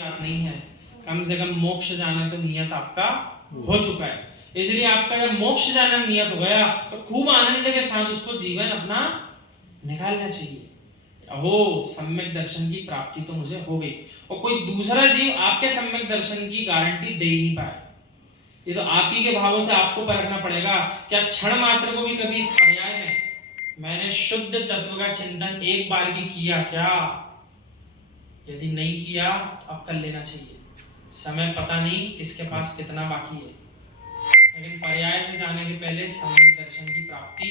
नहीं है, कम से कम मोक्ष जाना तो नियत आपका हो चुका है। इसलिए आपका जब मोक्ष जाना नियत हो गया तो खूब आनंद के साथ उसको जीवन अपना निकालना चाहिए। अहो सम्यक दर्शन की प्राप्ति तो मुझे हो गई, और कोई दूसरा जीव आपके सम्यक दर्शन की गारंटी दे ही नहीं पाए। ये तो आप ही के भावों से आपको परखना पड़ेगा। क्या क्षण मात्र को भी कभी इस पर्याय में मैंने शुद्ध तत्व का चिंतन एक बार भी किया क्या? यदि नहीं किया तो अब कर लेना चाहिए। समय पता नहीं किसके पास कितना बाकी है, लेकिन पर्याय से जाने के पहले सम्यक दर्शन की प्राप्ति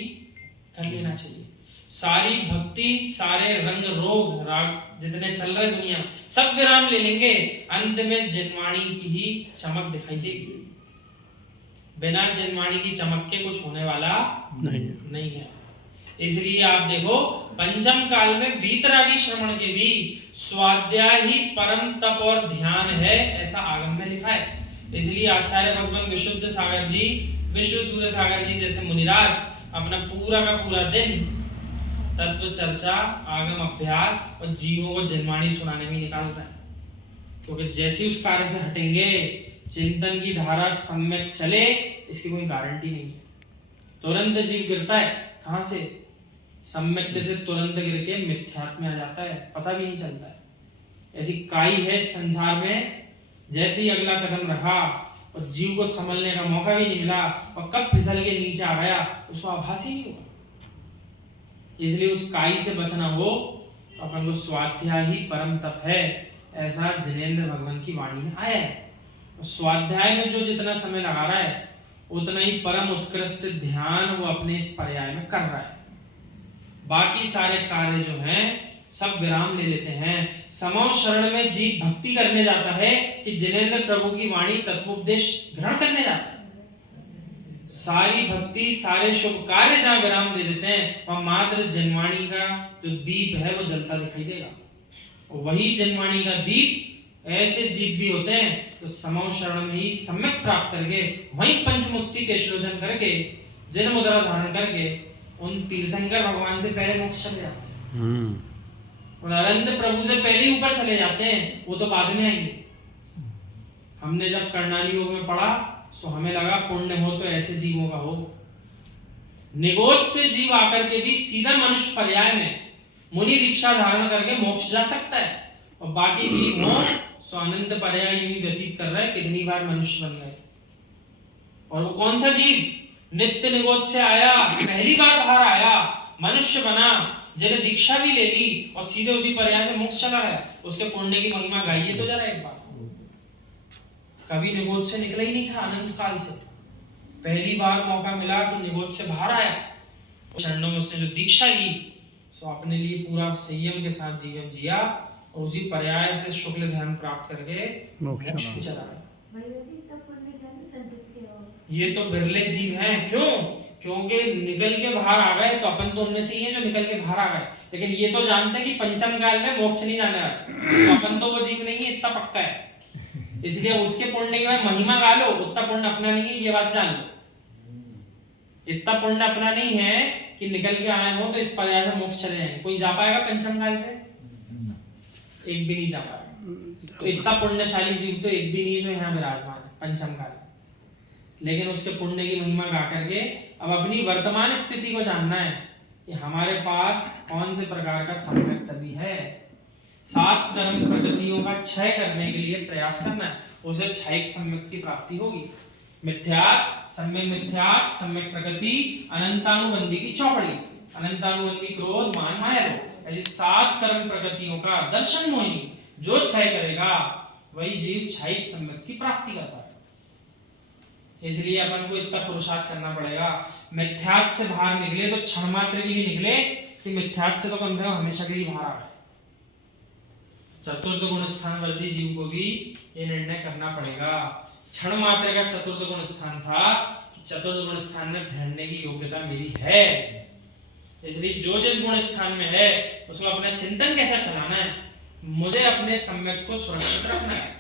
कर लेना चाहिए। सारी भक्ति, सारे रंग रोग राग जितने चल रहे दुनिया, सब विराम ले लेंगे, अंत में जिनवाणी की ही चमक दिखाई देगी। बिना जिनवाणी की चमक के कुछ होने वाला नहीं है। इसलिए आप देखो पंचम काल में वीतरागी श्रवण के भी स्वाध्याय ही परम तप और ध्यान है, ऐसा आगम में लिखा है। इसलिए आचार्य भगवान विशुद्ध सागर जी, विश्व सूर्य सागर जी जैसे मुनिराज अपना पूरा का पूरा दिन तत्व चर्चा, आगम अभ्यास और जीवों को जिनवाणी सुनाने में निकाल रहे हैं। क्योंकि जैसे उस कार्य से हटेंगे, चिंतन की धारा सम्यक चले, इसकी कोई गारंटी नहीं है। तुरंत जीव गिरता है, कहां से? सम्यक से तुरंत गिर के मिथ्यात्व में आ जाता है, पता भी नहीं चलता है। ऐसी काई है संसार में, जैसे ही अगला कदम रखा और जीव को संभलने का मौका भी नहीं मिला और कब फिसल के नीचे आ गया उसको आभास ही नहीं हुआ। इसलिए उस काई से बचना हो तो अपन को स्वाध्याय ही परम तप है, ऐसा जिनेंद्र भगवान की वाणी में आया है। स्वाध्याय में जो जितना समय लगा रहा है उतना ही परम उत्कृष्ट ध्यान वो अपने इस पर्याय में कर रहा है। बाकी सारे कार्य जो हैं सब विराम ले लेते हैं। समव शरण में जीव भक्ति करने जाता है कि जिनेंद्र प्रभु की वाणी तत्वोपदेश ग्रहण करने जाता है। सारी भक्ति, सारे शुभ कार्य जहां विराम दे देते हैं, वहां मात्र जनवाणी का जो दीप है वो जलता दिखाई देगा। और वही जनवाणी का दीप ऐसे जीव भी होते हैं तो समव शरण में ही सम्यक प्राप्त करके वहीं पंचमुष्टि के श्लोचन करके जिन मुद्रा धारण करके उन तीर्थंकर भगवान से पहले मोक्ष चले जाते हैं। और अनंत प्रभु से पहले ही ऊपर चले जाते हैं, वो तो बाद में आएंगे। हमने जब कर्णाली योग में पढ़ा तो हमें लगा पुण्य हो तो ऐसे जीवों का हो। निगोद से जीव आकर के भी सीधा मनुष्य पर्याय में मुनि दीक्षा धारण करके मोक्ष जा सकता है, और बाकी जीव हो सो अनंत पर्याय यूं ही व्यतीत कर रहा है, कितनी बार मनुष्य बन गए। और वो कौन सा जीव नित्य निगोद से आया, पहली बार बाहर आया, मनुष्य बना, जिन्हें दीक्षा भी ले ली और सीधे उसी पर्याय से मोक्ष चला गया, उसके पुण्य की महिमा गाइए तो जरा एक बार। कभी निगोद से निकला ही नहीं था अनंत काल से, पहली बार मौका मिला कि निगोद से बाहर आया। चरणों में उसने जो दीक्षा ली सो अपने लिए पूरा संयम के साथ जीवन जिया और उसी पर्याय से शुक्ल ध्यान प्राप्त करके मोक्ष में चला गया। ये तो बिरले जीव हैं। क्यों? क्योंकि निकल के बाहर आ गए तो अपन तो उनमें से ही हैं जो निकल के बाहर आ गए, लेकिन ये तो जानते हैं कि पंचम काल में मोक्ष नहीं जाने वाला, तो अपन तो वो जीव नहीं है, इतना पक्का है। इसलिए उसके पुण्य की महिमा गा लो, उतना पुण्य अपना नहीं है, ये बात जान लो। इतना पुण्य अपना नहीं है कि निकल के आए हो तो इस पर्याय से मोक्ष चले जाएंगे। कोई जा पाएगा पंचम काल से? एक भी नहीं जा पाएगा। तो इतना पुण्यशाली जीव तो एक भी नहीं जो यहाँ विराजमान है पंचम काल। लेकिन उसके पुण्य की महिमा गा करके अब अपनी वर्तमान स्थिति को जानना है कि हमारे पास कौन से प्रकार का सम्यक तभी है। 7 कर्म प्रकृतियों का क्षय करने के लिए प्रयास करना है, उसे क्षयिक सम्यक की प्राप्ति होगी। मिथ्यात्, सम्यक प्रकृति, अनंतानुबंधी की चौपड़ी, अनंतानुबंधी क्रोध, मान, माया लोभ, ऐसी 7 कर्म प्रकृतियों का दर्शन मोहिनी जो क्षय करेगा वही जीव क्षयिक सम्यक की प्राप्ति कर पाएगा। इसलिए अपन को इतना पुरुषार्थ करना पड़ेगा। मिथ्यात्व से बाहर निकले तो क्षण मात्र के लिए निकले कि मिथ्यात्व से तो कम से कम हमेशा के लिए बाहर आ गए। चतुर्थ गुण स्थान वर्ती जीव को भी ये निर्णय करना पड़ेगा। क्षण मात्र का चतुर्थ गुण स्थान था कि चतुर्थ गुण स्थान में ठहरने की योग्यता मेरी है। इसलिए जो जिस गुण स्थान में है उसको अपना चिंतन कैसा चलाना है, मुझे अपने सम्यक को सुरक्षित रखना है,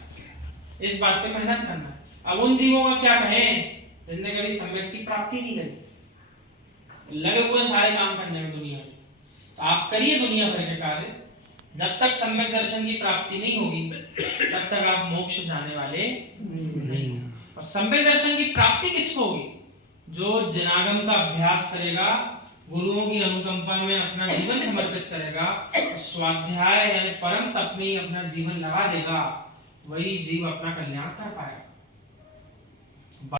इस बात पे मेहनत करना है। अब उन जीवों का क्या कहें जिनने कभी सम्यक की प्राप्ति नहीं करी, लगे हुए सारे काम करने में दुनिया में। तो आप करिए दुनिया भर के कार्य, जब तक सम्यक दर्शन की प्राप्ति नहीं होगी तब तक आप मोक्ष जाने वाले नहीं हो। और सम्यक दर्शन की प्राप्ति किसको होगी? जो जनागम का अभ्यास करेगा, गुरुओं की अनुकंपा में अपना जीवन समर्पित करेगा, स्वाध्याय यानी परम तप में अपना जीवन लगा देगा, वही जीव अपना कल्याण कर पाएगा।